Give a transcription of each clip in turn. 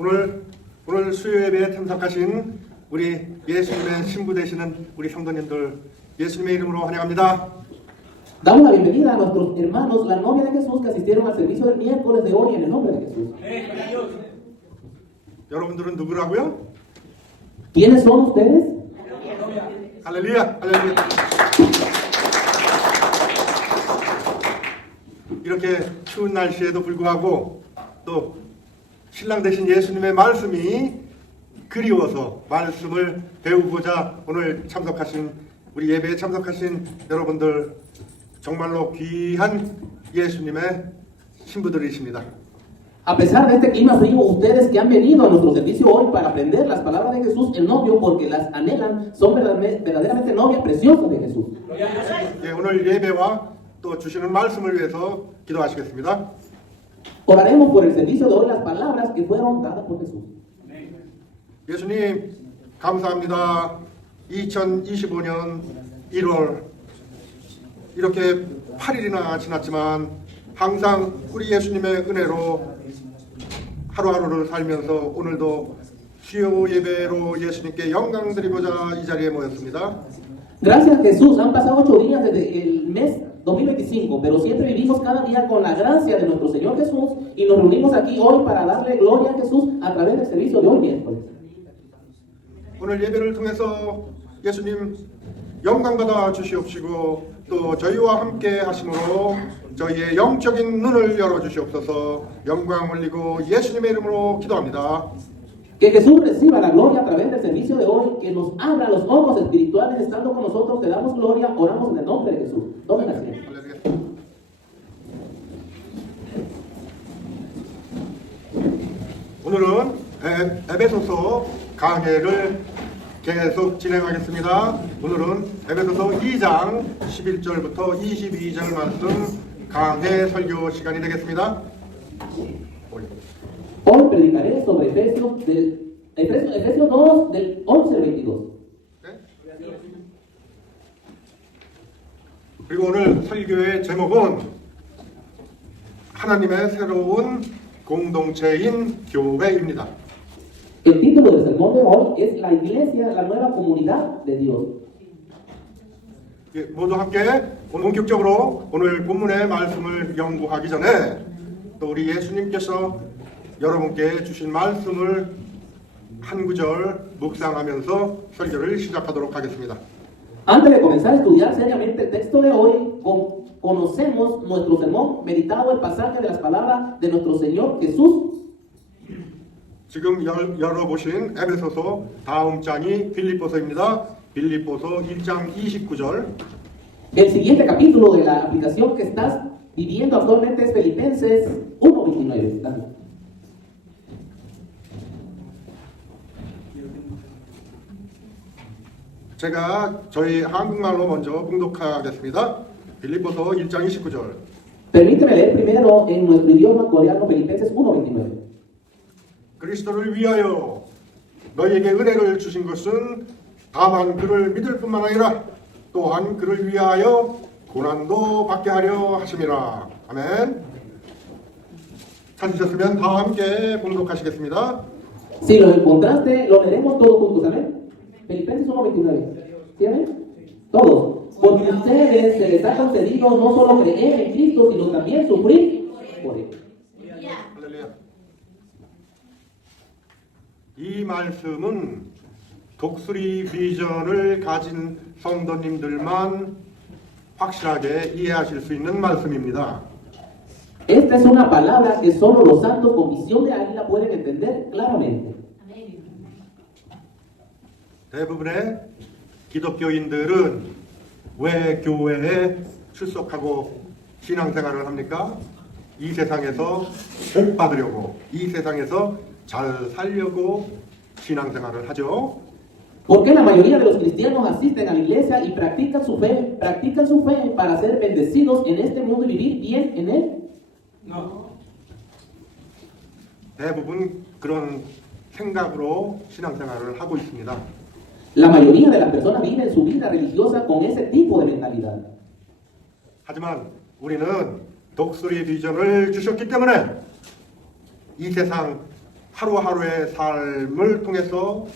오늘 수요 예배에 참석하신 우리 예수님의 신부 되시는 우리 성도님들 예수님의 이름으로 환영합니다. Damos la bienvenida a nuestros hermanos, la novia de Jesús, que asistieron al servicio del miércoles de hoy en el nombre de Jesús. 여러분들은 누구라고요? ¿Quiénes son ustedes? 할렐루야, 할렐루야. 이렇게 추운 날씨에도 불구하고 또 신랑 되신 예수님의 말씀이 그리워서 말씀을 배우고자 오늘 참석하신 우리 예배에 참석하신 여러분들 정말로 귀한 예수님의 신부들이십니다. A pesar de este clima frío, ustedes que han venido a nuestro servicio hoy para aprender las palabras de Jesús, el novio, porque las anhelan, son verdaderamente novias preciosas de Jesús. 예, 오늘 예배와 또 주시는 말씀을 위해서 기도하시겠습니다. Oraremos por el servicio de hoy, las palabras que fueron dadas por Jesús. 예수님 감사합니다. 2025년 1월 이렇게 8일이나 지났지만 항상 우리 예수님의 은혜로 하루하루를 살면서 오늘도 수요 예배로 예수님께 영광 드리고자 이 자리에 모였습니다. Gracias Jesús, han pasado 8 días desde el mes 2025, pero siempre vivimos cada día con la gracia de nuestro Señor Jesús y nos reunimos aquí hoy para darle gloria a Jesús a través del servicio de hoy miércoles. 오늘 예배를 통해서 예수님 영광 받아 주시옵시고 또 저희와 함께 하심으로 저희의 영적인 눈을 열어 주시옵소서. 영광 올리고 예수님의 이름으로 기도합니다. Que Jesús reciba la gloria a través del servicio de hoy, que nos abra los ojos espirituales estando con nosotros, te damos gloria, oramos en el nombre de Jesús. Tomen asiento. 오늘은 에베소서 강해를 계속 진행하겠습니다. 오늘은 에베소서 2장 11절부터 22절 말씀 강해 설교 시간이 되겠습니다. Hoy predicaré sobre Efesios 2 del 11 al 22. 그리고 오늘 설교의 제목은 하나님의 새로운 공동체인 교회입니다. El título del sermón de hoy es La Iglesia, la nueva comunidad de Dios. 예, 모두 함께 본격적으로 오늘 본문의 말씀을 연구하기 전에 또 우리 예수님께서 여러분께 주신 말씀을 한 구절 묵상하면서 설교를 시작하도록 하겠습니다. Antes de comenzar a estudiar seriamente el texto de hoy, conocemos nuestro sermón meditado el pasaje de las palabras de nuestro Señor Jesús. 지금 열어보신 에베소서 다음 장이 빌립보서입니다. 빌립보서 1장 29절. El siguiente capítulo de la aplicación que estás viviendo actualmente es Filipenses 1:29. 제가 저희 한국말로 먼저 봉독하겠습니다. 빌립보서 1장 29절. Permíteme leer primero en nuestro idioma coreano Filipenses 1:29. 그리스도를 위하여 너희에게 은혜를 주신 것은 다만 그를 믿을 뿐만 아니라 또한 그를 위하여 고난도 받게 하려 하심이라. 아멘. 찾으셨으면 다 함께 봉독하시겠습니다. Si lo encontraste, lo leeremos todos juntos, amén. Filipenses 1:29. ¿Tienen? Todos. Porque a ustedes se les ha concedido no solo creer en Cristo, sino también sufrir por él. 할렐루야. 이 말씀은 독수리 비전을 가진 성도님들만 확실하게 이해하실 수 있는 말씀입니다. Esta es una palabra que solo los santos con visión de águila pueden entender claramente. 대부분의 기독교인들은 왜 교회에 출석하고 신앙생활을 합니까? 이 세상에서 복 받으려고, 이 세상에서 잘 살려고 신앙생활을 하죠. ¿Por qué la mayoría de los cristianos asisten a la iglesia y practican su fe para ser bendecidos en este mundo y vivir bien en él? No. 대부분 그런 생각으로 신앙생활을 하고 있습니다. La mayoría de las personas viven su vida religiosa con ese tipo de mentalidad. 하지만 우리는 독수리 비전을 주셨기 때문에 이 세상 하루하루의 삶을 통해서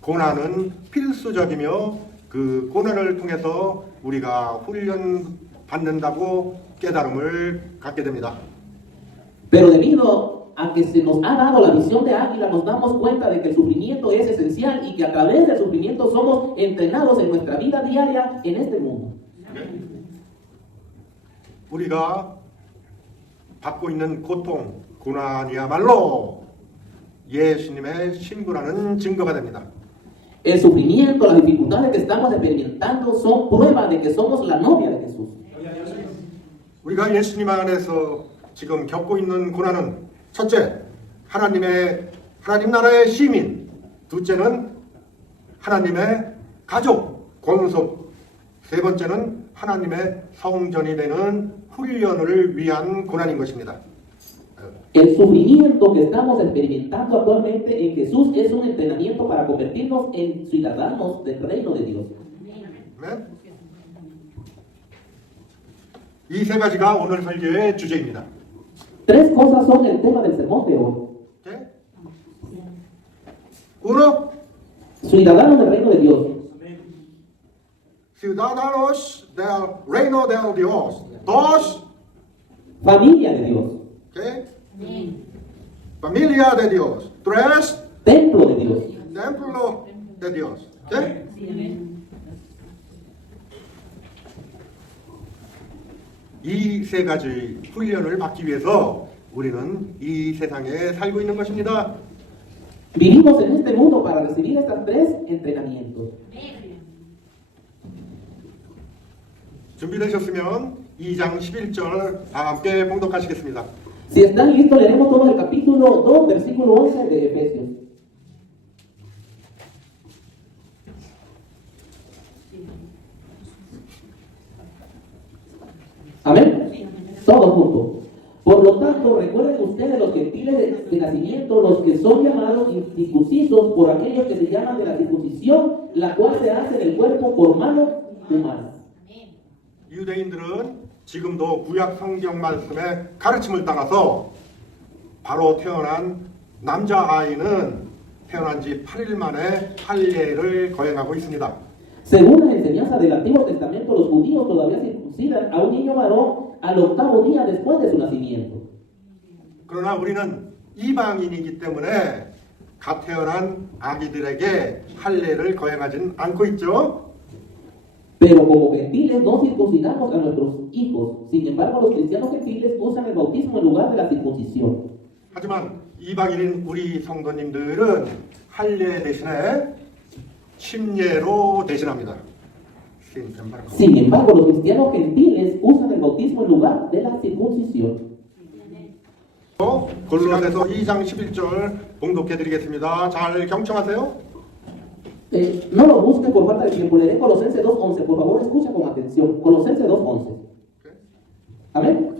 고난은 필수적이며 그 고난을 통해서 우리가 훈련 받는다고 깨달음을 갖게 됩니다. Pero debido a que se nos ha dado la visión de águila, nos damos cuenta de que el sufrimiento es esencial y que a través del sufrimiento somos entrenados en nuestra vida diaria en este mundo. 우리가 받고 있는 고통, 고난이야말로 예수님의 신부라는 증거가 됩니다. El sufrimiento, las dificultades que estamos experimentando son prueba de que somos la novia de Jesús. 우리가 예수님 안에서 지금 겪고 있는 고난은 첫째, 하나님 나라의 시민, 둘째는 하나님의 가족, 권속, 세 번째는 하나님의 성전이 되는 훈련을 위한 고난인 것입니다. El sufrimiento que estamos experimentando actualmente en Jesús es un entrenamiento para convertirnos en ciudadanos del reino de Dios. 네? 이 세 가지가 오늘 설교의 주제입니다. Tres cosas son el tema del sermón de hoy. 네? Uno, Ciudadanos del reino de Dios. ciudadanos del reino de Dios. Dos, Familia de Dios. ¿qué? Familia de Dios. Tres, Templo de Dios. templo de Dios. ¿Qué? 이 세 가지 훈련을 받기 위해서 우리는 이 세상에 살고 있는 것입니다. Vivimos en este mundo para recibir estos tres entrenamientos. 준비되셨으면 2장 11절 다 함께 봉독하시겠습니다. Si están listos, leeremos todo el capítulo 2, versículo 11 de Efesios. Amén. Todos juntos. Por lo tanto, recuerden ustedes los gentiles de nacimiento, los que son llamados incircuncisos por aquellos que se llaman de la circuncisión, la cual se hace en el cuerpo por manos humanas. 유대인들은 지금도 구약 성경 말씀의 가르침을 따라서 바로 태어난 남자아이는 태어난 지 8일 만에 할례를 거행하고 있습니다. Según la enseñanza del Antiguo Testamento, los judíos todavía circuncidan a un niño varón al octavo día después de su nacimiento. 그러나 우리는 이방인이기 때문에 갓 태어난 아기들에게 할례를 거행하지는 않고 있죠. Pero como gentiles no circuncidamos a nuestros hijos. Sin embargo, los cristianos gentiles usan el bautismo en lugar de la circuncisión. 하지만 이방인인 우리 성도님들은 할례 대신에 침례로 대신합니다. Sin embargo, los cristianos gentiles usan el bautismo en lugar de la circuncisión. 골로새서 2장 11절 봉독해드리겠습니다. 잘 경청하세요. No lo busquen por falta de tiempo. Leeré Colosenses 2:11. Por favor, escucha con atención. Colosenses 2:11. Amén.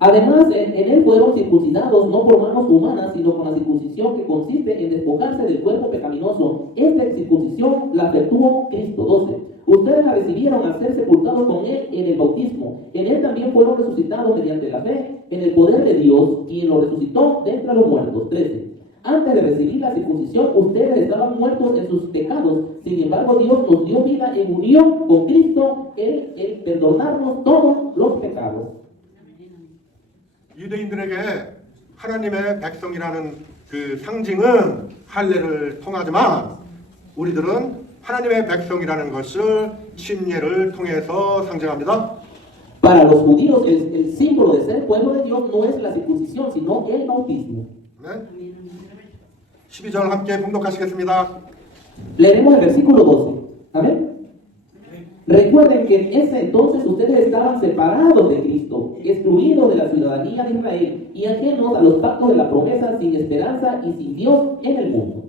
Además, en él fueron circuncidados no por manos humanas, sino con la circuncisión que consiste en despojarse del cuerpo pecaminoso. Esta circuncisión la efectuó Cristo. 12. Ustedes la recibieron al ser sepultados con él en el bautismo. En él también fueron resucitados mediante la fe en el poder de Dios, quien los resucitó de entre los muertos. 13. Antes de recibir la circuncisión, ustedes estaban muertos en sus pecados. Sin embargo, Dios nos dio vida en unión con Cristo, el perdonarnos todos los pecados. 유대인들에게 하나님의 백성이라는 그 상징은 할례를 통하지만 우리들은 하나님의 백성이라는 것을 침례를 통해서 상징합니다. Para los judíos, el símbolo de ser pueblo de Dios no es la circuncisión, sino el bautismo. 네? 12절 함께 봉독하시겠습니다. Leeremos el versículo 12. Amén. Recuerden que en ese entonces ustedes estaban separados de Cristo, excluidos de la ciudadanía de Israel y ajenos a los pactos de la promesa, sin esperanza y sin Dios en el mundo.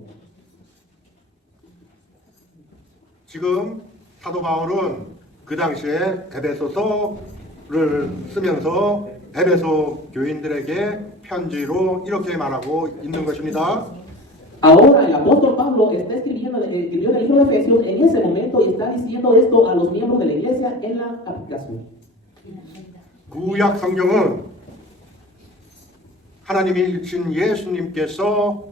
지금 사도 바울은 그 당시에 에베소서를 쓰면서 에베소 교인들에게 편지로 이렇게 말하고 있는 것입니다. Ahora el apóstol Pablo escribió en el libro de Efesios en ese momento y está diciendo esto a los miembros de la iglesia en la aplicación. 구약 성경은 하나님이 신 예수님께서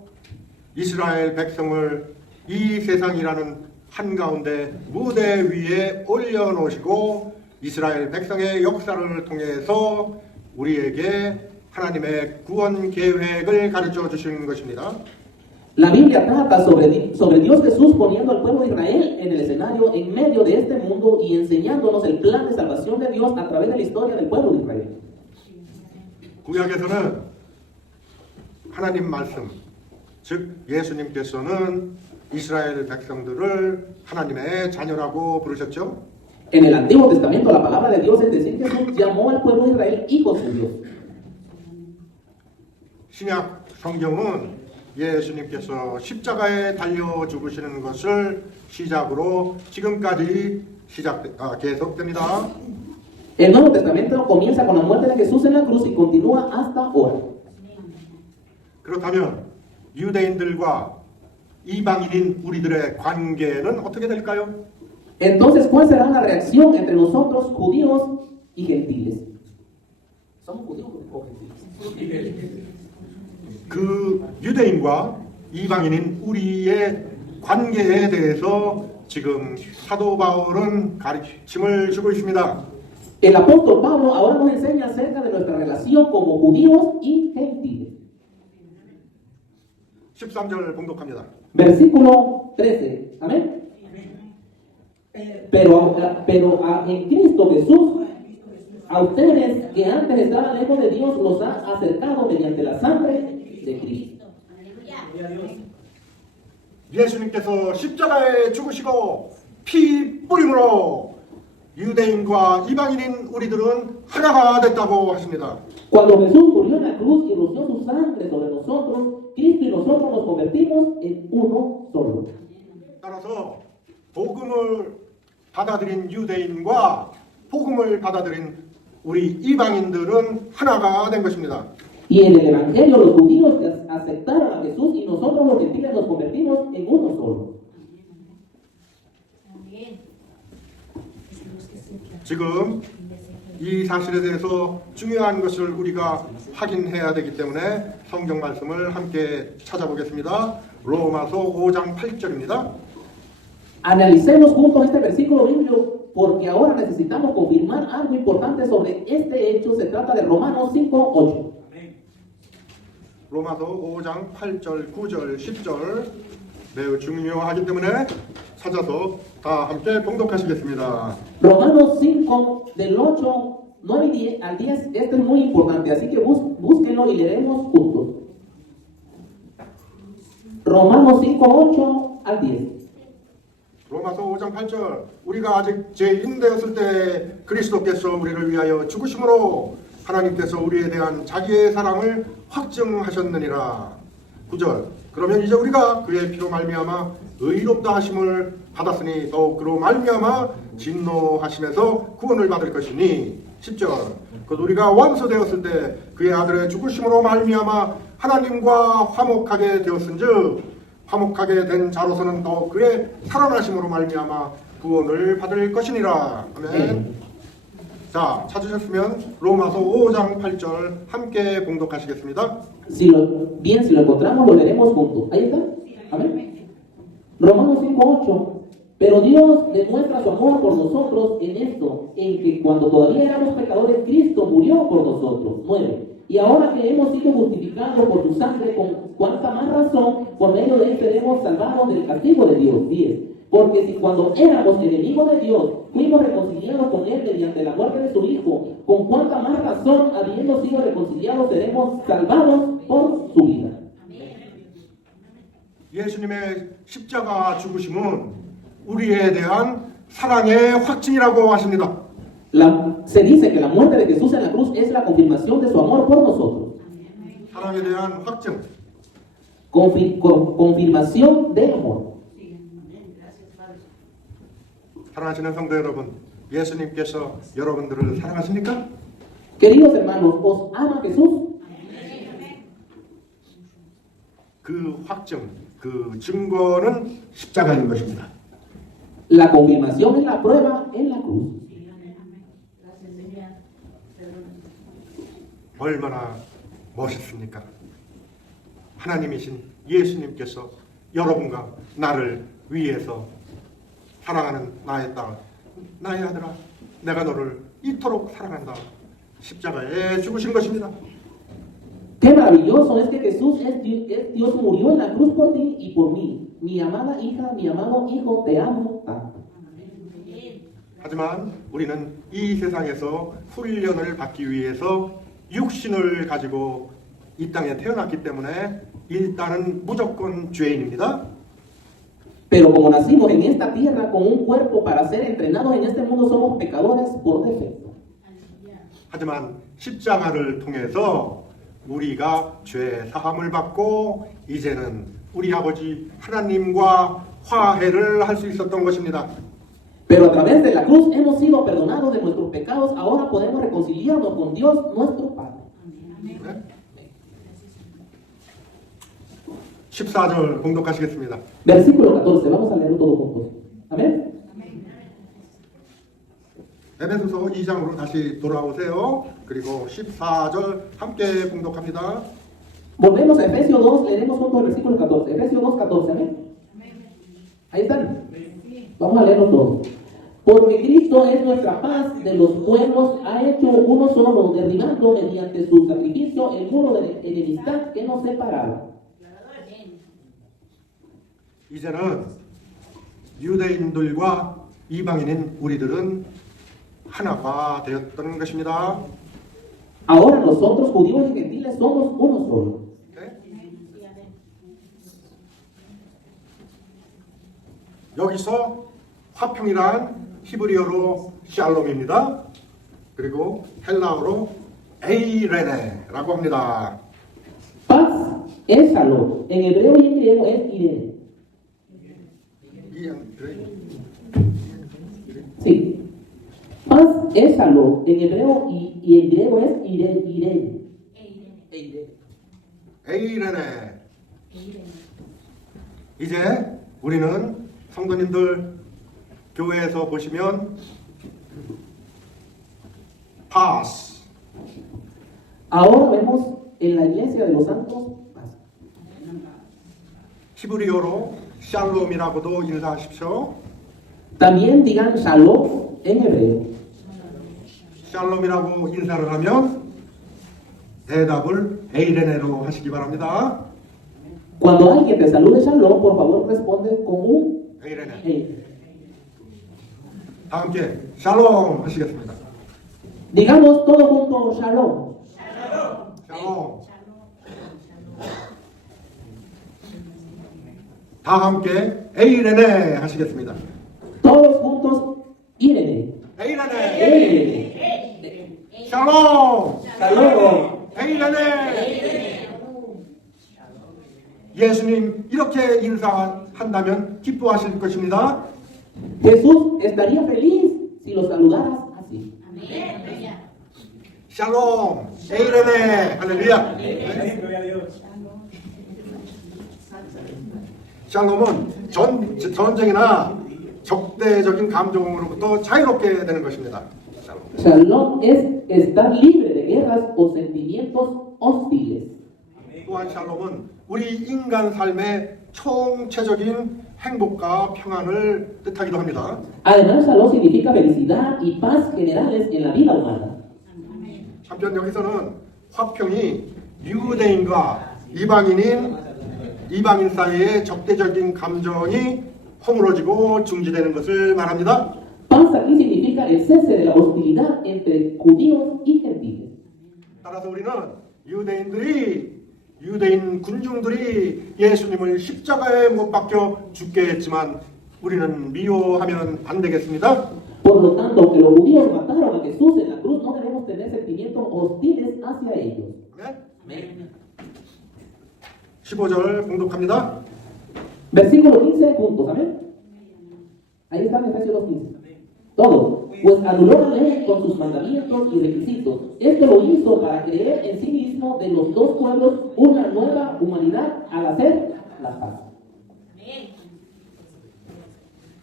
이스라엘 백성을 이 세상이라는 한가운데 무대 위에 올려놓으시고 이스라엘 백성의 역사를 통해서 우리에게 하나님의 구원 계획을 가르쳐 주시는 것입니다. La Biblia trata sobre Dios Jesús poniendo al pueblo de Israel en el escenario en medio de este mundo y enseñándonos el plan de salvación de Dios a través de la historia del pueblo de Israel. 구약에서는 하나님 말씀, 즉 예수님께서는 이스라엘 백성들을 하나님의 자녀라고 부르셨죠. En el Antiguo Testamento la palabra de Dios es decir que Jesús llamó al pueblo de Israel hijos de Dios. 신약 성경은 예수님께서 십자가에 달려 죽으시는 것을 시작으로 지금까지 계속됩니다. El Nuevo Testamento comienza con la muerte de Jesús en la cruz y continúa hasta ahora. 그렇다면 유대인들과 이방인인 우리들의 관계는 어떻게 될까요? Entonces, ¿cuál será la reacción entre nosotros, judíos y gentiles? ¿Somos judíos o gentiles? 그 유대인과 이방인인 우리의 관계에 대해서 지금 사도 바울은 가르침을 주고 있습니다. El apóstol Pablo ahora nos enseña acerca de nuestra relación como judíos y gentiles. 13절 봉독합니다. Versículo 13. Amén. Pero en Cristo Jesús, a ustedes que antes estaban lejos de Dios, los ha acercado mediante la sangre de Cristo. 예수님께서 십자가에 죽으시고 피 뿌림으로 유대인과 이방인인 우리들은 하나가 됐다고 하십니다. Cuando Jesús murió en la cruz y roció su sangre sobre nosotros, Cristo y nosotros nos convertimos en uno solo. 따라서 복음을 받아들인 유대인과 복음을 받아들인 우리 이방인들은 하나가 된 것입니다. Y en el Evangelio los judíos aceptaron a Jesús y nosotros los gentiles nos convertimos en uno solo. 지금 이 사실에 대해서 중요한 것을 우리가 확인해야 되기 때문에 성경 말씀을 함께 찾아보겠습니다. 로마서 5장 8절입니다. Analicemos juntos este versículo bíblico porque ahora necesitamos confirmar algo importante sobre este hecho. Se trata de Romanos 5:8. 로마서 5장 8절, 9절, 10절 매우 중요하기 때문에 찾아서 다 함께 봉독하시겠습니다. Romanos 5 del 8, 9 y 10 al 10. Esto es muy importante, así que búsquenlo y leeremos juntos. Romanos 5, 8 al 10. 로마서 5장 8절 우리가 아직 죄인 되었을 때 그리스도께서 우리를 위하여 죽으심으로 하나님께서 우리에 대한 자기의 사랑을 확증하셨느니라. 9절 그러면 이제 우리가 그의 피로 말미암아 의롭다 하심을 받았으니 더욱 그로 말미암아 진노하심에서 구원을 받을 것이니. 10절 곧 우리가 원수되었을 때 그의 아들의 죽으심으로 말미암아 하나님과 화목하게 되었은즉 화목하게 된 자로서는 더욱 그의 살아나심으로 말미암아 구원을 받을 것이니라. 아멘. 자, 찾으셨으면 로마서 5장 8절 함께 봉독하시겠습니다. Si lo encontramos, lo leeremos juntos. Ahí está. Amén. Romanos 5:8. Pero Dios demuestra su amor por nosotros en esto, en que cuando todavía éramos pecadores, Cristo murió por nosotros. 9. Y ahora que hemos sido justificados por su sangre, con cuánta más razón, por medio de él seremos salvados del castigo de Dios. 10. Porque si cuando éramos enemigos de Dios, fuimos reconciliados con él mediante la muerte de su Hijo, con cuánta más razón, habiendo sido reconciliados, seremos salvados por su vida. 예수님의 십자가 죽으심은 우리에 대한 사랑의 확증이라고 하십니다. Se dice que la muerte de Jesús en la cruz es la confirmación de su amor por nosotros. 사랑에 대한 확증. Confirmación de amor. 사랑하시는 성도 여러분, 예수님께서 여러분들을 사랑하십니까? Queridos hermanos, ¿os ama Jesús? 그 확증, 그 증거는 십자가인 것입니다. La confirmación es la prueba en la cruz. 얼마나 멋있습니까? 하나님이신 예수님께서 여러분과 나를 위해서 사랑하는 나의 딸, 나의 아들아, 내가 너를 이토록 사랑한다. 십자가에 죽으신 것입니다. Qué maravilloso es que Jesús Dios murió en la cruz por ti y por mí. Mi amada hija, mi amado hijo, te amo tanto. 하지만 우리는 이 세상에서 훈련을 받기 위해서 육신을 가지고 이 땅에 태어났기 때문에 일단은 무조건 죄인입니다. Pero como nacimos en esta tierra con un cuerpo para ser entrenados en este mundo, somos pecadores por defecto. 하지만 십자가를 통해서 우리가 죄 사함을 받고 이제는 우리 아버지 하나님과 화해를 할 수 있었던 것입니다. Pero a través de la cruz hemos sido perdonados de nuestros pecados. Ahora podemos reconciliarnos con Dios, nuestro Padre. 네? 14절 봉독하시겠습니다. Versículo 14. Vamos a leerlo todo juntos. Amén. 에베소서 2장으로 다시 돌아오세요. 그리고 14절 함께 봉독합니다. Volvemos a Efesios 2. Leeremos juntos el versículo 14. Efesios 2, 14. Amén. Ahí están. Vamos a leerlo todo. Porque Cristo es nuestra paz, de los pueblos ha hecho uno solo, derribando mediante su sacrificio el muro de enemistad que nos separaba. 이제는 유대인들과 이방인인 우리들은 하나가 되었던 것입니다. Ahora nosotros, judíos y gentiles, somos uno solo. 네? 여기서 화평이란 히브리어로 샬롬입니다. 그리고 헬라어로 에이레네라고 합니다. Paz es shalom. En hebreo y en griego es irene. Sí. Paz es shalom. En hebreo y en griego es irene. 에이레네. 이제 우리는 성도님들 교회에서 보시면 paz, Ahora vemos en la iglesia de los santos paz. 히브리어로 샬롬이라고도 인사하십시오. También digan shalom en hebreo. 샬롬이라고 인사를 하면 대답을 에이레네로 하시기 바랍니다. Cuando alguien te salude shalom, por favor responde con un 에이레네. hey. 다 함께 샬롬 하시겠습니다. Digamos todo junto shalom. 샬롬. 다 함께 에이레네 하시겠습니다. Todos juntos irene. 에이레네. Irene. 샬롬. Shalom. 에이레네. 예수님 이렇게 인사한다면 기뻐하실 것입니다. Jesús estaría feliz si lo saludaras así. 샬롬. 에이레네. 할렐루야. 샬롬은 전쟁이나 적대적인 감정으로부터 자유롭게 되는 것입니다. 샬롬. Shalom es estar libre de guerras o sentimientos hostiles. 또한 샬롬은 우리 인간 삶의 총체적인 행복과 평안을 뜻하기도 합니다. Además, shalom significa felicidad y paz generales en la vida humana. 한편 여기서는 화평이 유대인과 이방인 사이의 적대적인 감정이 허물어지고 중지되는 것을 말합니다. Paz aquí significa el cese de la hostilidad entre judíos y gentiles. 따라서 우리는 유대인 군중들이 예수님을 십자가에 못 박혀 죽게 했지만 우리는 미워하면 안 되겠습니다. Por lo tanto, aunque los judíos mataron a Jesús en la cruz, no debemos tener sentimientos hostiles hacia ellos. 네? 15절 공독합니다. Versículo 15 juntos, ¿amén? Ahí está en Efesios 2:15. Todo, pues anuló la ley con sus mandamientos y requisitos. Esto lo hizo para crear en sí mismo de los dos pueblos una nueva humanidad al hacer la paz.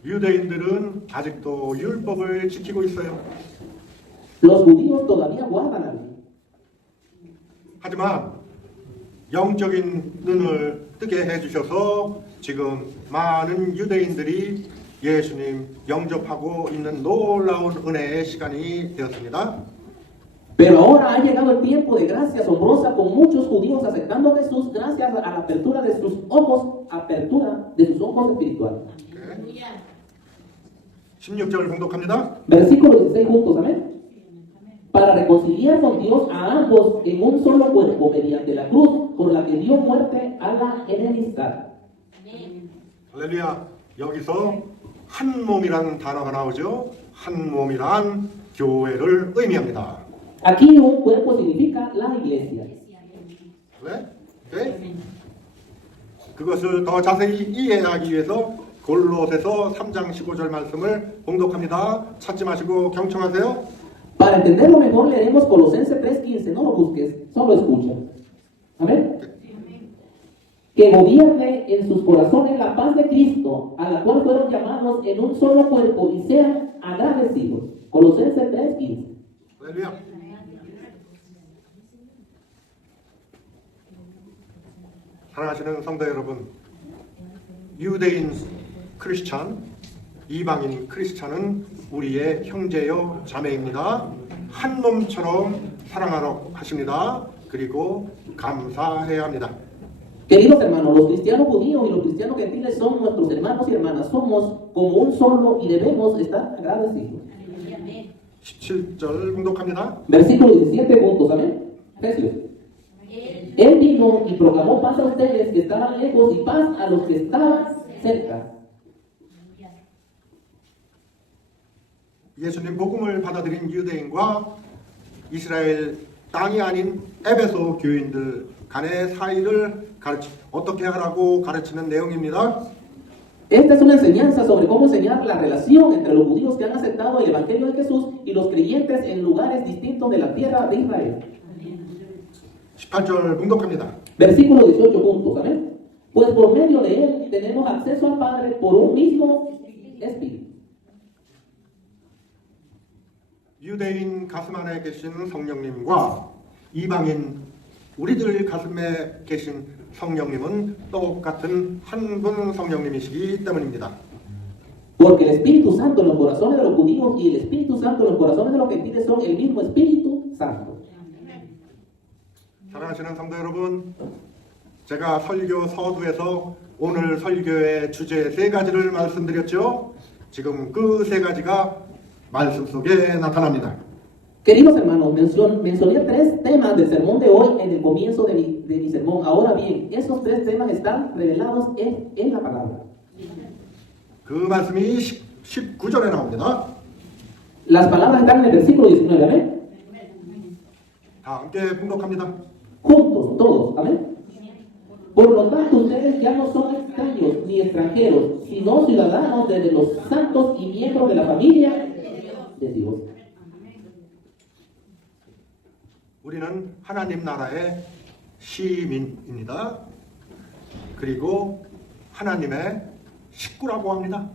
유대인들은 아직도 율법을 지키고 있어요. Los judíos todavía guardan la ley. 하지만 영적인 눈을 뜨게 해주셔서 지금 많은 유대인들이 예수님 영접하고 있는 놀라운 은혜의 시간이 되었습니다. Pero ahora ha llegado el tiempo de gracia asombrosa con muchos judíos aceptando a Jesús gracias a la apertura de sus ojos, apertura de sus ojos espirituales. 16절 공독합니다. Versículo 16 juntos, amén. Para reconciliar con Dios a ambos en un solo cuerpo mediante la cruz por la que dio muerte a la enemistad. 할렐루야. 여기서 한 몸이라는 단어가 나오죠. 한 몸이란 교회를 의미합니다. Aquí un cuerpo significa la iglesia. 네? 네? 그것을 더 자세히 이해하기 위해서 골로새서 3장 15절 말씀을 봉독합니다. 찾지 마시고 경청하세요. Para entenderlo mejor leeremos Colosenses 3:15. No lo busques, solo escucha. Amén. Que gobierne en sus corazones la paz de Cristo, a la cual fueron llamados en un solo cuerpo y sean agradecidos. Colosenses 3:15. 할렐루야. 사랑하시는 성도 여러분, 유대인 크리스찬, 이방인 크리스찬은 우리의 형제요 자매입니다. 한 몸처럼 사랑하러 하십니다. 그리고 감사해야 합니다. Queridos hermanos, los cristianos judíos y los cristianos gentiles son nuestros hermanos y hermanas. Somos como un solo y debemos estar agradecidos. 17절 공독합니다. Versículo 17 juntos, amén. Efesios. Él vino y proclamó paz a ustedes que estaban lejos y paz a los que estaban cerca. 예수님 복음을 받아들인 유대인과 이스라엘 땅이 아닌 에베소 교인들 간의 사이를 어떻게 하라고 가르치는 내용입니다. Esta es una enseñanza sobre cómo enseñar la relación entre los judíos que han aceptado el Evangelio de Jesús y los creyentes en lugares distintos de la tierra de Israel. 18절 공독합니다. Versículo 18 juntos, amén. Pues por medio de él tenemos acceso al Padre por un mismo Espíritu. 유대인 가슴 안에 계신 성령님과 이방인 우리들 가슴에 계신 성령님은 똑같은 한 분 성령님이시기 때문입니다. Porque el Espíritu Santo en los corazones de los judíos y el Espíritu Santo en los corazones de los gentiles son el mismo Espíritu Santo. 사랑하시는 성도 여러분, 제가 설교 서두에서 오늘 설교의 주제 세 가지를 말씀드렸죠. 지금 그 세 가지가 말씀 속에 나타납니다. Queridos hermanos, mencioné tres temas del sermón de hoy en el comienzo de mi sermón. Ahora bien, esos tres temas están revelados en la palabra. 그 말씀이 19절에 na옵니다. Las palabras están en el versículo 19, amén. 다 함께 봉독합니다. Juntos, todos, amén. Por lo tanto, ustedes ya no son extraños ni extranjeros, sino ciudadanos de los santos y miembros de la familia de Dios. 우리는 하나님 나라의 시민입니다. 그리고 하나님의 식구라고 합니다.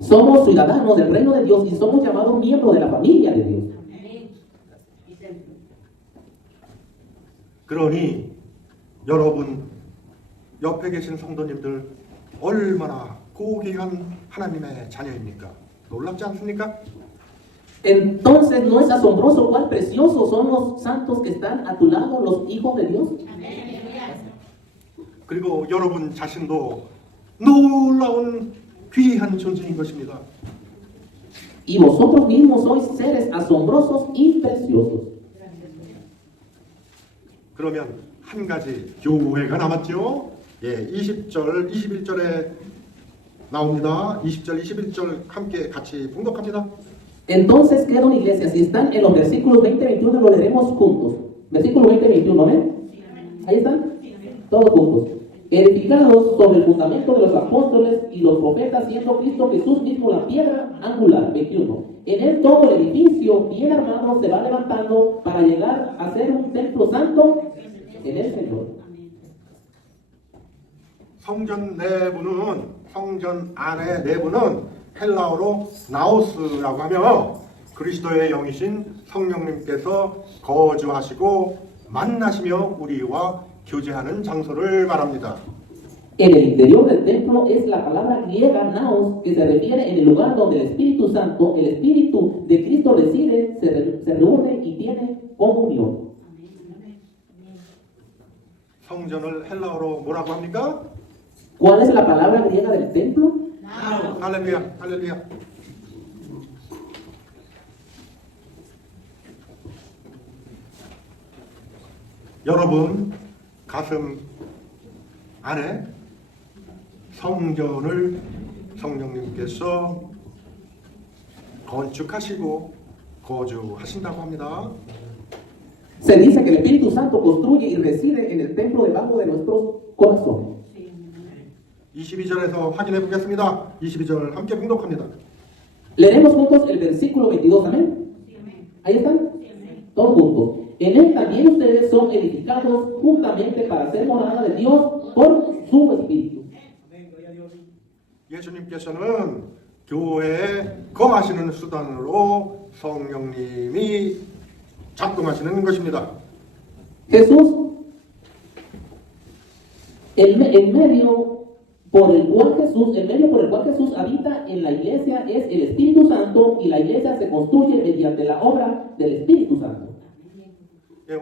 Somos ciudadanos del reino de Dios y somos llamados miembros de la familia de Dios. 그러니 여러분 옆에 계신 성도님들 얼마나 고귀한 하나님의 자녀입니까? 놀랍지 않습니까? Entonces, ¿no es asombroso cuán preciosos son los santos que están a tu lado, los hijos de Dios? 그리고 여러분 자신도 놀라운 귀한 존재인 것입니다. Y vosotros mismos sois seres asombrosos y preciosos. 그러면 한 가지 교회가 남았죠. 예, 20절, 21절에 나옵니다. 20절, 21절 함께 같이 봉독합니다. Entonces queda una iglesia. Si están en los versículos 20 y 21, lo leeremos juntos. Versículo 20 y 21, ¿ven? Ahí están. Todos juntos. Edificados sobre el fundamento de los apóstoles y los profetas, siendo Cristo Jesús mismo la piedra angular. 21. En él todo el edificio, bien armado, se va levantando para llegar a ser un templo santo en el Señor. 성전 내부는 성전 안의 내부는 헬라어로 나우스라고 하며 그리스도의 영이신 성령님께서 거주하시고 만나시며 우리와 교제하는 장소를 말합니다. En el interior del templo es la palabra griega naos, que se refiere en el lugar donde el Espíritu Santo, el Espíritu de Cristo reside, se reúne y tiene comunión. 성전을 헬라어로 뭐라고 합니까? ¿Cuál es la palabra griega del templo? 할렐루야, 할렐루야. 여러분 가슴 안에 성전을 성령님께서 건축하시고 거주하신다고 합니다. Se dice que el Espíritu Santo construye y reside en el templo debajo de nuestros corazones. 22절에서 확인해 보겠습니다. 22절 함께 봉독합니다. Leeremos juntos el versículo 22, ¿amén? ¿Ahí están? Todos juntos. En él también ustedes son edificados juntamente para ser morada de Dios por su Espíritu. 예수님께서는 교회에 거하시는 수단으로 성령님이 작동하시는 것입니다. Jesús, el medio por el cual Jesús habita en la iglesia es el Espíritu Santo, y la iglesia se construye mediante la obra del Espíritu Santo. 예,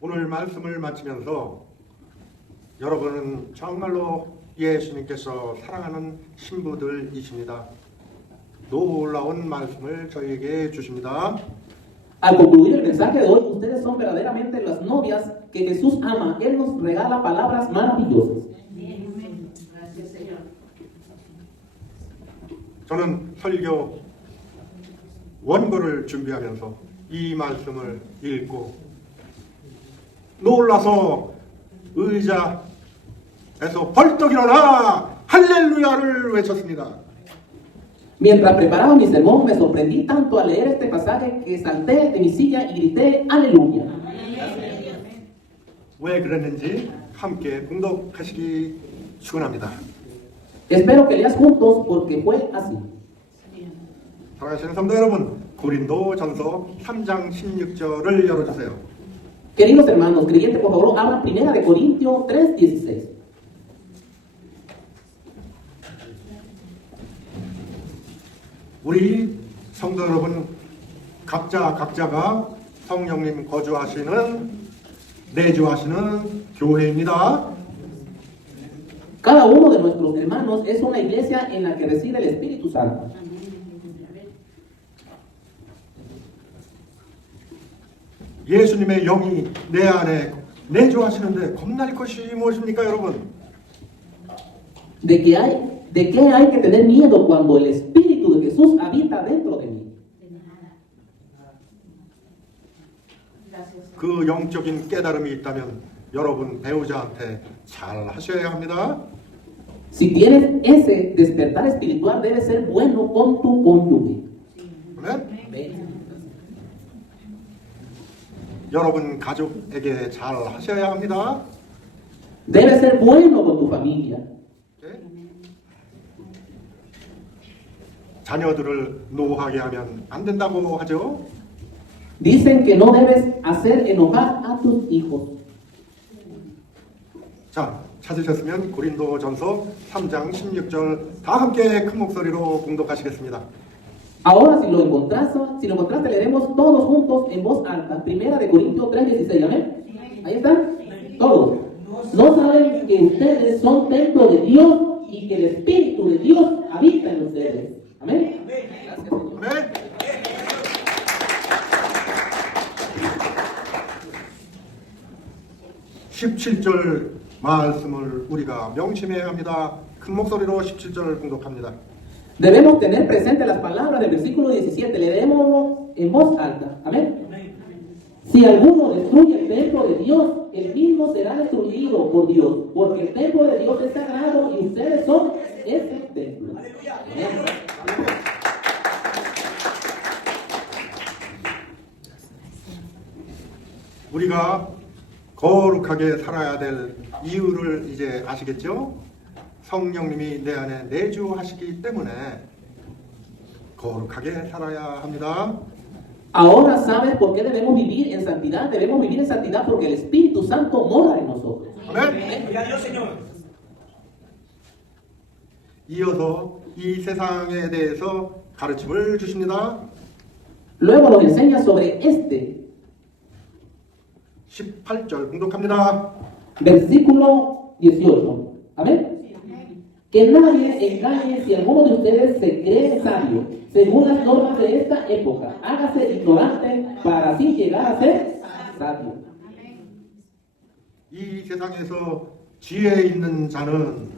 오늘 말씀을 마치면서 여러분은 정말로 예수님께서 사랑하는 신부들이십니다. 놀라운 말씀을 저희에게 주십니다. Al concluir el mensaje de hoy, ustedes son verdaderamente las novias que Jesús ama. Él nos regala palabras maravillosas. 저는 설교 원고를 준비하면서 이 말씀을 읽고 놀라서 의자에서 벌떡 일어나 할렐루야를 외쳤습니다. Mientras preparaba mi sermón, me sorprendí tanto al leer este pasaje que salté de mi silla y grité aleluya. 왜 그랬는지 함께 공독하시기 축원합니다. Espero que leas juntos porque fue así. 사랑하시는 성도 여러분, 고린도전서 3장 16절을 열어주세요. Queridos hermanos, creyentes, por favor, abran 1 de Corintios 3:16. 우리 성도 여러분 각자가 성령님 거주하시는 내주하시는 교회입니다. Cada uno de nuestros hermanos es una iglesia en la que reside el Espíritu Santo. 예수님의 영이 내 안에 내주하시는데 겁날 것이 무엇입니까, 여러분? ¿De qué hay que tener miedo cuando el Espíritu de Jesús habita dentro de mí? 그 영적인 깨달음이 있다면 여러분 배우자한테 잘 하셔야 합니다. Si tienes ese despertar espiritual, debe ser bueno con tu cónyuge. 아멘. 여러분 가족에게 잘 하셔야 합니다. Debe ser bueno con tu familia. 네? 자녀들을 노하게 하면 안 된다고 하죠. Dicen que no debes hacer enojar a tus hijos. 자, 찾으셨으면 고린도전서 3장 16절 다 함께 큰 목소리로 공독하시겠습니다. Ahora, si lo encontraste, leeremos todos juntos en voz alta. 1 de Corintios 3:16, ¿amén? Ahí están, todos. ¿No saben que ustedes son templo de Dios y que el Espíritu de Dios habita en ustedes? ¿Amén? Gracias, Señor. 아멘. 17절 말씀을 우리가 명심해야 합니다. 큰 목소리로 17절을 공독합니다. Debemos tener presente las palabras del versículo 17. Leeremos en voz alta. Amén. Si alguno destruye el templo de Dios, el mismo será destruido por Dios, porque el templo de Dios es sagrado y ustedes son ese templo. Amén. 우리가 거룩하게 살아야 될 이유를 이제 아시겠죠? 성령님이 내 안에 내주하시기 때문에 거룩하게 살아야 합니다. Ahora sabes por qué debemos vivir en santidad. Debemos vivir en santidad porque el Espíritu Santo mora en nosotros. 아멘. Gloria a Dios, Señor. 이어서 이 세상에 대해서 가르침을 주십니다. Luego nos enseña sobre este 18절 공독합니다. versículo 18. Amén. Que nadie engañe si alguno de ustedes se cree sabio, según las normas de esta época. Hágase ignorante para así llegar a ser sabio. 이 세상에서 지혜 있는 자는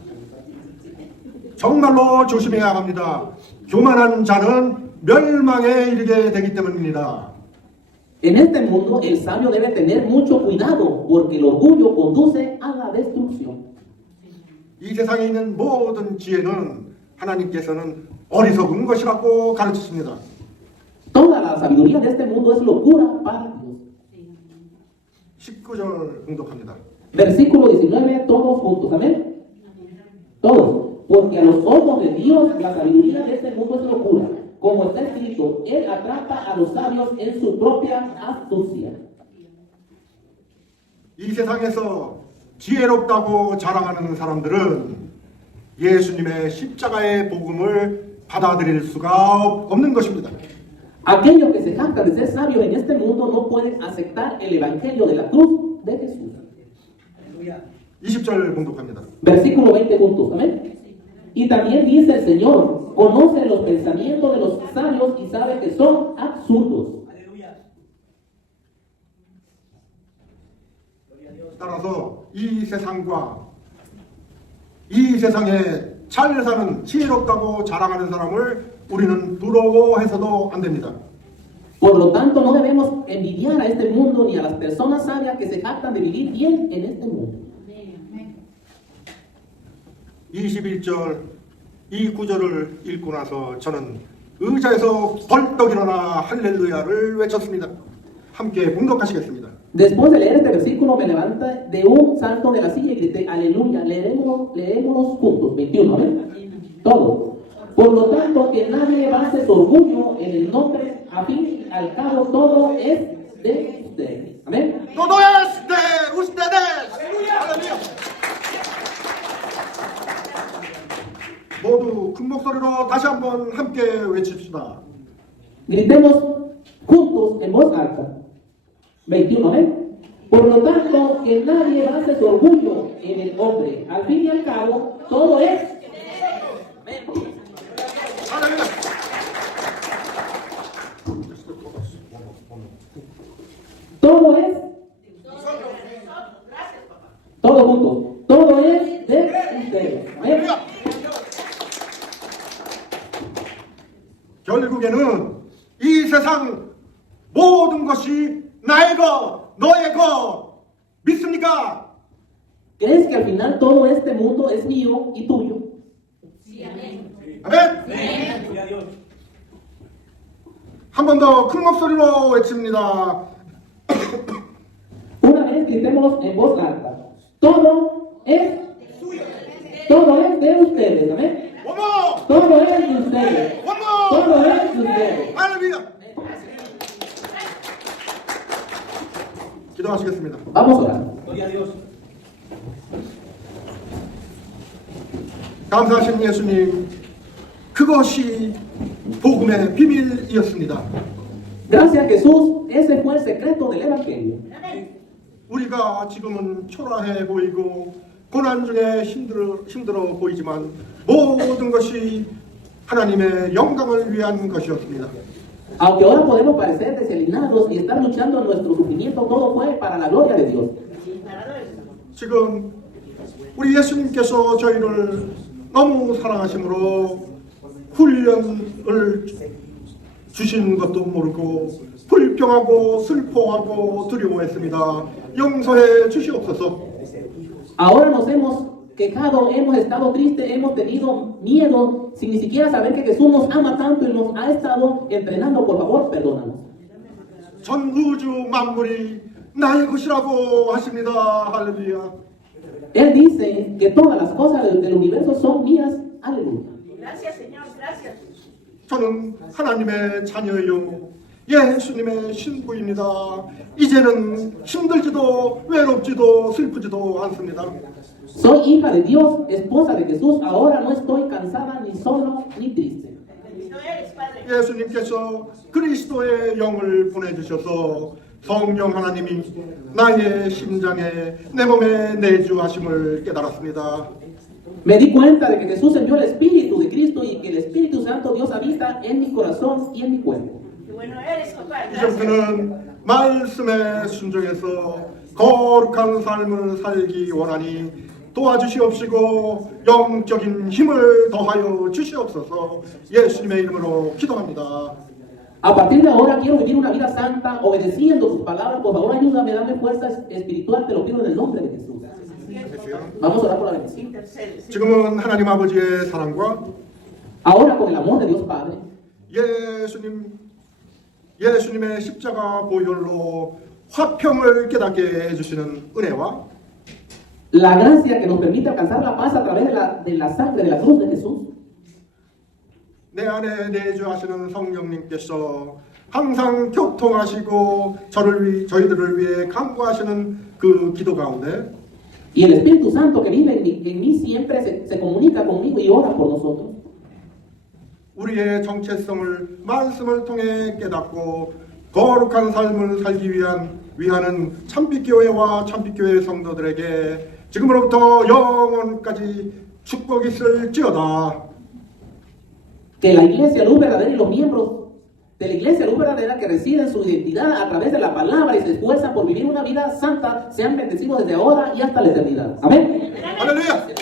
정말로 조심해야 합니다. 교만한 자는 멸망에 이르게 되기 때문입니다. En este mundo el sabio debe tener mucho cuidado porque el orgullo conduce a la destrucción. 이 세상에 있는 모든 지혜는 하나님께서는 어리석은 것이라고 가르치십니다. Toda la sabiduría de este mundo es locura para Dios. 19절 공독합니다. Versículo 19, todos juntos, amén. Todos. Porque a los ojos de Dios la sabiduría de este mundo es locura. Como está escrito, Él atrapa a los sabios en su propia astucia. 이 세상에서 지혜롭다고 자랑하는 사람들은 예수님의 십자가의 복음을 받아들일 수가 없는 것입니다. Aquellos que se jactan de ser sabios en este mundo no pueden aceptar el evangelio de la cruz de Jesús. Aleluya. 20절 공독합니다. Versículo 20 juntos, amén. Y también dice el Señor, conoce los pensamientos de los sabios y sabe que son absurdos. Aleluya. Gloria a Dios. 따라서 이 세상과 이 세상에 잘 사는 지혜롭다고 자랑하는 사람을 우리는 부러워해서도 안 됩니다. Por lo tanto, no debemos envidiar a este mundo ni a las personas sabias que se jactan de vivir bien en este mundo. 21절 이 구절을 읽고 나서 저는 의자에서 벌떡 일어나 할렐루야를 외쳤습니다. 함께 봉독하시겠습니다. Después de leer este versículo, me levanté de un salto de la silla y grité, aleluya, leemos juntos, 21, ¿ven? Todo. Por lo tanto, que nadie base su orgullo en el nombre, a fin y al cabo, todo es de ustedes. Amén. Todo es de ustedes. 할렐루야. 모두 큰 목소리로 다시 한번 함께 외칩시다. Gritemos juntos en voz alta. 21, ¿ven? Por lo tanto, que nadie base su orgullo en el hombre. Al fin y al cabo, todo es... 할렐루야. Todo es... Todo junto. Todo es de ustedes. ¿Amén? 결국에는 이 세상 모든 것이 나의 것, 너의 것 믿습니까? ¿Crees que al final todo este mundo es mío y tuyo? 아멘. Gloria a Dios. 한 번 더 큰 목소리로 외칩니다. Una vez gritemos en voz alta. Todo es de ustedes. ¿Amén? 원모, Todo es de ustedes. 원모. Todo es de ustedes. 할렐루야. 기도하시겠습니다. Vamos a orar. Gloria a Dios. 감사하신 예수님, 그것이 복음의 비밀이었습니다. Gracias Jesús, ese fue el secreto del Evangelio. 우리가 지금은 초라해 보이고 고난 중에 힘들어 보이지만 모든 것이 하나님의 영광을 위한 것이었습니다. Aunque ahora podemos parecer desalineados y estar luchando en nuestro sufrimiento, todo fue para la gloria de Dios. 지금 우리 예수님께서 저희를 너무 사랑하심으로 훈련을 주신 것도 모르고 불평하고 슬퍼하고 두려워했습니다. 용서해 주시옵소서. Ahora nos hemos quejado, hemos estado tristes, hemos tenido miedo, sin ni siquiera saber que Jesús nos ama tanto y nos ha estado entrenando. Por favor, perdónanos. 전 우주 만물이 나의 것이라고 하십니다. 할렐루야. Él dice que todas las cosas del universo son mías. Aleluya. Gracias, Señor, gracias. 저는 하나님의 자녀요. 예수님의 신부입니다. 이제는 힘들지도 외롭지도 슬프지도 않습니다. Soy hija de Dios, esposa de Jesús. Ahora no estoy cansada, ni solo, ni triste. 예수님께서 그리스도의 영을 보내주셔서 성령 하나님이 나의 심장에 내 몸에 내주하심을 깨달았습니다. Me di cuenta de que Jesús envió el Espíritu de Cristo y que el Espíritu Santo Dios habita en mi corazón y en mi cuerpo. 이제부터는 말씀에 순종해서 거룩한 삶을 살기 원하니 도와주시옵시고 영적인 힘을 더하여 주시옵소서. 예수님의 이름으로 기도합니다. A partir de ahora quiero vivir una vida santa, obedeciendo tus palabras. Por favor, ayúdame, dame fuerza espiritual, te lo pido en el nombre de Jesús. Vamos a orar por la bendición. 지금은 하나님 아버지의 사랑과 Ahora con el amor de Dios Padre, 예수님의 십자가 보혈로 화평을 깨닫게 해주시는 은혜와 la gracia que nos permite alcanzar la paz a través de la sangre de la cruz de Jesús. 내 안에 내주하시는 성령님께서 항상 교통하시고 저희들을 위해 간구하시는 그 기도 가운데 Y el Espíritu Santo que vive en mí siempre se comunica conmigo y ora por nosotros. 우리의 정체성을 말씀을 통해 깨닫고 거룩한 삶을 살기 위하는 참빛교회와 참빛교회 성도들에게 지금으로부터 영원까지 축복이 있을지어다. Que la iglesia luz verdadera y los miembros de la iglesia luz verdadera que residen su identidad a través de la palabra y se esfuerzan por vivir una vida santa sean bendecidos desde ahora y hasta la eternidad. Amén. 할렐루야!